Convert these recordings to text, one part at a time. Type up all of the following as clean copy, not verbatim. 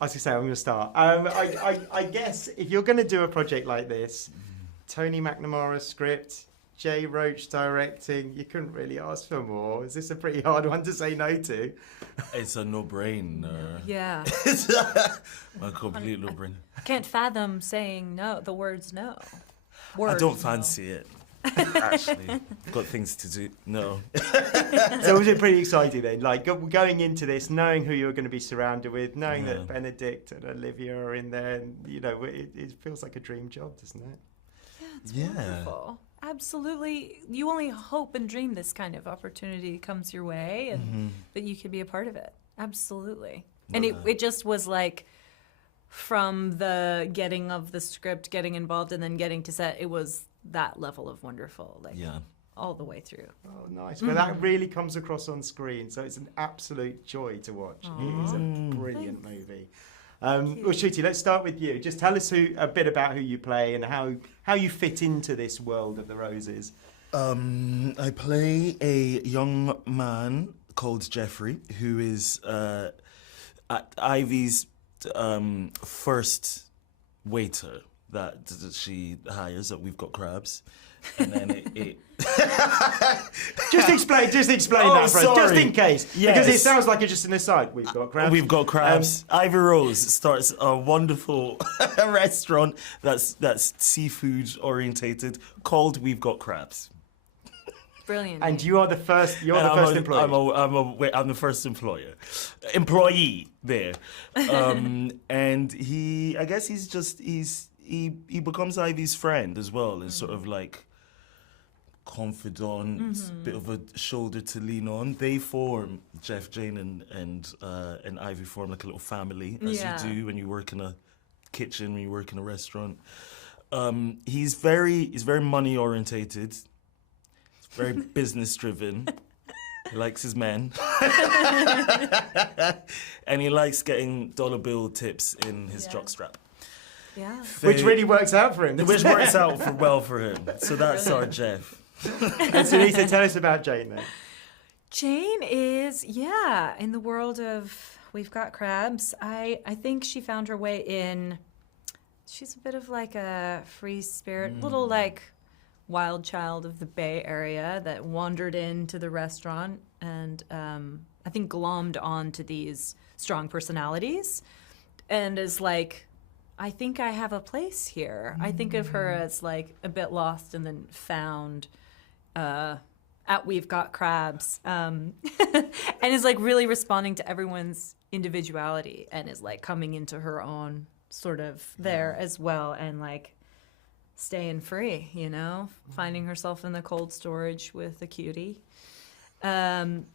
I was going to say, I'm going to start. I guess if you're going to do a project like this, Tony McNamara script, Jay Roach directing, you couldn't really ask for more. Is this a pretty hard one to say no to? It's a no-brainer. Yeah. It's a complete no-brainer. I can't fathom saying no, the words no. I don't fancy it. Actually, I've got things to do. No. So was it pretty exciting then? Like going into this, knowing who you were going to be surrounded with, knowing that Benedict and Olivia are in there, and it feels like a dream job, doesn't it? Yeah, it's wonderful. Absolutely. You only hope and dream this kind of opportunity comes your way and that you could be a part of it. Absolutely. And it just was like, from the getting of the script, getting involved, and then getting to set, it was that level of wonderful, all the way through. Oh, nice. Well, that really comes across on screen, so it's an absolute joy to watch. It is a brilliant movie. Well, Ncuti, let's start with you. Just tell us a bit about who you play and how you fit into this world of the Roses. I play a young man called Jeffrey, who is Ivy's first waiter that she hires at We've Got Crabs. And then it Just explain that for us, just in case. Yes. Because it sounds like it's just an aside. We've got crabs. We've got crabs. Ivy Rose starts a wonderful restaurant that's seafood orientated called We've Got Crabs. Brilliant. And you are the first. You're the first employee. I'm the first employee there. And he becomes Ivy's friend as well, as sort of like confidant, bit of a shoulder to lean on. They form, Jeff, Jane, and Ivy form like a little family, as you do when you work in a kitchen, when you work in a restaurant. He's very money orientated. Very business driven. He likes his men. And he likes getting dollar bill tips in his jockstrap. Yeah. Which really works out for him. Which works out well for him. So that's our Jeff. And Sunita, tell us about Jane then. Jane is, in the world of We've Got Crabs. I think she found her way in. She's a bit of like a free spirit, little like wild child of the Bay Area that wandered into the restaurant and I think glommed onto these strong personalities and is like, I think I have a place here. I think of her as like a bit lost and then found at We've Got Crabs and is like really responding to everyone's individuality and is like coming into her own sort of there as well and like staying free, finding herself in the cold storage with a cutie. And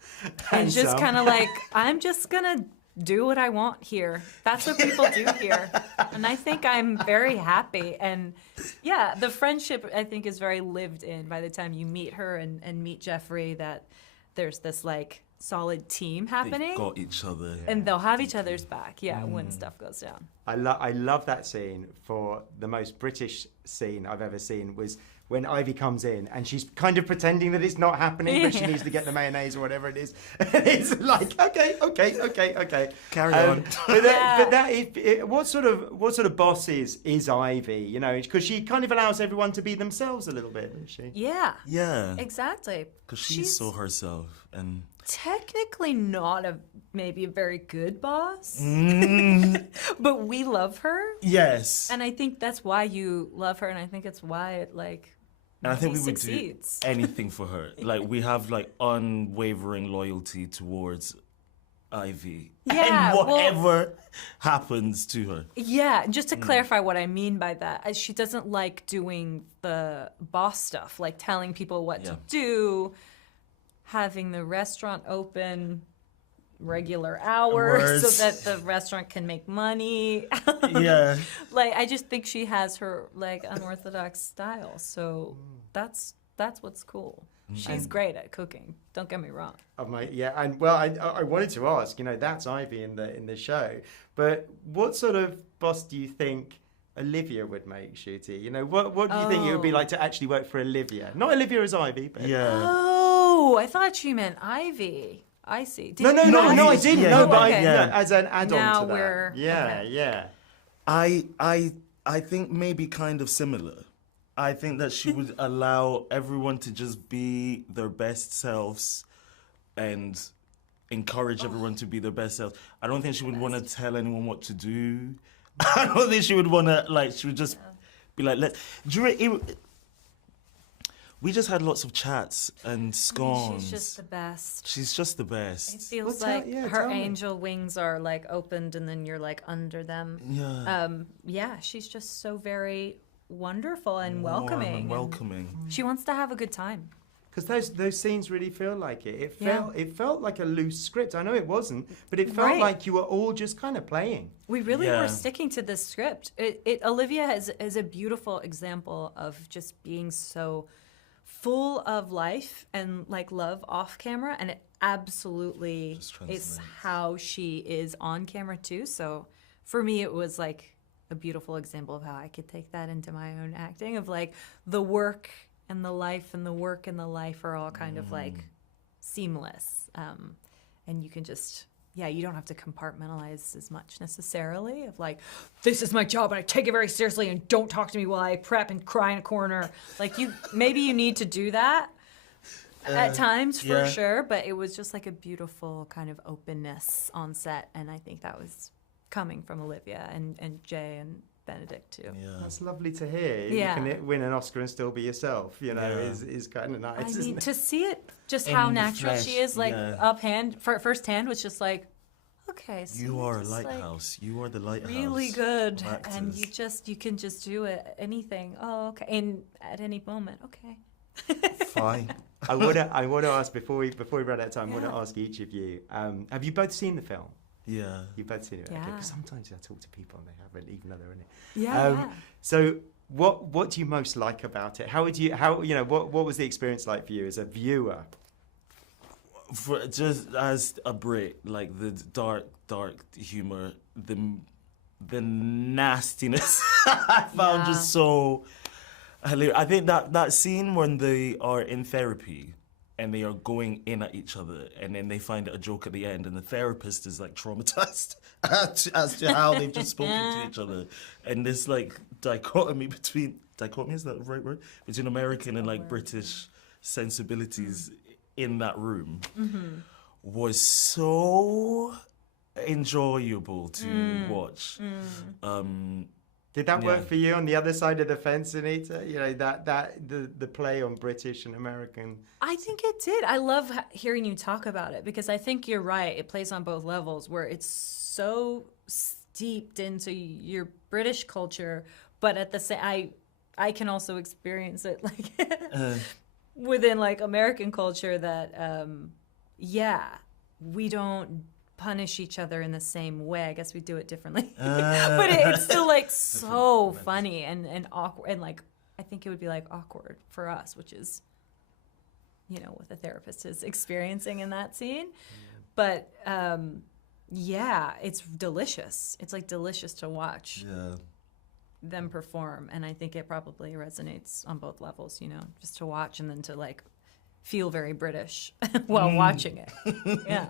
just kind of like, I'm just going to do what I want here. That's what people do here. And I think I'm very happy. And the friendship, I think, is very lived in by the time you meet her and meet Jeffrey, that there's this like solid team happening. They've got each other. And they'll have each other's back, when stuff goes down. I love that scene. For the most British scene I've ever seen was when Ivy comes in and she's kind of pretending that it's not happening, but she needs to get the mayonnaise or whatever it is. And it's like, okay. Carry on. What sort of boss is Ivy? Because she kind of allows everyone to be themselves a little bit, doesn't she? Yeah. Yeah. Exactly. Because she's so herself and technically not maybe a very good boss, but we love her. Yes. And I think that's why you love her, and I think it's why it and I think we would succeeds. do anything for her. Like we have like unwavering loyalty towards Ivy. Yeah, and whatever happens to her. Yeah, just to clarify what I mean by that, she doesn't like doing the boss stuff, like telling people what to do, having the restaurant open regular hours so that the restaurant can make money. Yeah. Like I just think she has her like unorthodox style. So that's what's cool. She's great at cooking. Don't get me wrong. I wanted to ask, that's Ivy in the show, but what sort of boss do you think Olivia would make, Ncuti? What do you think it would be like to actually work for Olivia? Not Olivia as Ivy, but Oh, I thought she meant Ivy. I see. No, I didn't. Yeah, No, but okay. as an add-on Now to that. we're- okay. I think maybe kind of similar. I think that she would allow everyone to just be their best selves and encourage everyone to be their best selves. I don't think she would want to tell anyone what to do. I don't think she would want to, like, she would just be like, we just had lots of chats and scones. She's just the best. She's just the best. It feels Well, like her tell me. angel wings are like opened and then you're like under them. Yeah. She's just so very wonderful and Warm welcoming. and welcoming. She wants to have a good time. Because those scenes really feel like it. Yeah. It felt like a loose script. I know it wasn't, but it felt Right. like you were all just kind of playing. We really Yeah. were sticking to this script. Olivia is a beautiful example of just being so full of life and like love off camera, and it absolutely Just is translates. how she is on camera too. So for me, it was like a beautiful example of how I could take that into my own acting of like the work and the life and the work and the life are all kind of like seamless. And you can just, you don't have to compartmentalize as much necessarily of like, this is my job and I take it very seriously and don't talk to me while I prep and cry in a corner. Like maybe you need to do that at times for yeah. sure, but it was just like a beautiful kind of openness on set. And I think that was coming from Olivia and Jay and Benedict too. Yeah. That's lovely to hear. Yeah. You can win an Oscar and still be yourself, you know, Yeah. is kind of nice, I isn't mean, it? to see it, just In how the natural flesh, she is, like yeah. first hand was just like, okay, so You you're are a just, like, lighthouse. You are the lighthouse. really good, of and actors. you can just do it, anything. Oh, okay, and at any moment, okay. Fine. I want to ask before we run out of time. I want Yeah. to ask each of you. Have you both seen the film? Yeah. You've both seen it, okay? Yeah. Because sometimes I talk to people and they haven't, even though they're in it. Yeah. So what do you most like about it? What was the experience like for you as a viewer? For just as a Brit, like the dark humor, the nastiness I found just so hilarious. I think that scene when they are in therapy and they are going in at each other and then they find a joke at the end and the therapist is like traumatized as to how they've just spoken to each other, and this like dichotomy, is that the right word? Between American and like British sensibilities in that room was so enjoyable to watch. Did that work Yeah. for you on the other side of the fence, Sunita? You know, the play on British and American. I think it did. I love hearing you talk about it because I think you're right. It plays on both levels where it's so steeped into your British culture, but at the same, I can also experience it like within like American culture that, we don't punish each other in the same way. I guess we do it differently, but it's still like so funny and awkward, and like I think it would be like awkward for us, which is, you know, what the therapist is experiencing in that scene. But it's delicious. It's like delicious to watch them perform, and I think it probably resonates on both levels. You know, just to watch and then to like feel very British while watching it. Yeah.